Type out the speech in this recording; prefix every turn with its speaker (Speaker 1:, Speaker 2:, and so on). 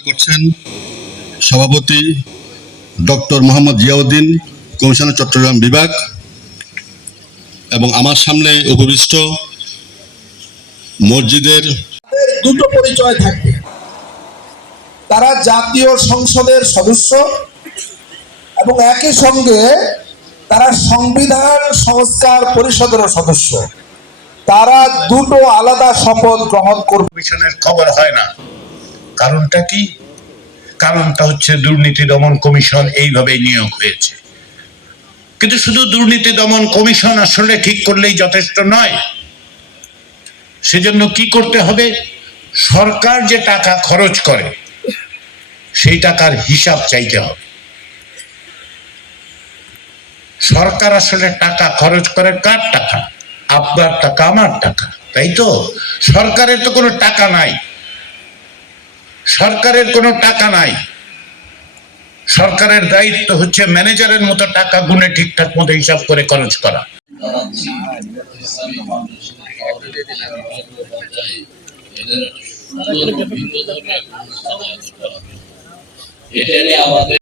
Speaker 1: সহযোগিতা করছেন সভাপতি ডক্টর মোহাম্মদ জিয়াউদ্দিন কমিশনার চট্টগ্রাম বিভাগ এবং আমার সামনে উপবিষ্ট মসজিদের
Speaker 2: দুটো পরিচয় থাকবে। তারা জাতীয় সংসদের সদস্য এবং একই সঙ্গে তারা সংবিধান সংস্কার পরিষদেরও সদস্য। তারা দুটো আলাদা শপথ গ্রহণ করবে।
Speaker 3: কমিশনের খবর হয় না। কারণটা কি? কারণটা হচ্ছে দুর্নীতি দমন কমিশন এইভাবে নিয়োগ হয়েছে। কিন্তু শুধু দুর্নীতি দমন কমিশন আসলে ঠিক করলেই যথেষ্ট নয়। সেজন্য কি করতে হবে? সরকার যে টাকা খরচ করে, সেই টাকার হিসাব চাইতে হবে। সরকার আসলে টাকা খরচ করে কার টাকা? আপনার টাকা, আমার টাকা, তাই তো? সরকারের তো কোনো টাকা নাই। সরকারের কোনো টাকা নাই। সরকারের দায়িত্ব হচ্ছে ম্যানেজারের মতো টাকা গুনে ঠিকঠাক মতো হিসাব করে খরচ করা।
Speaker 4: এটাই আমাদের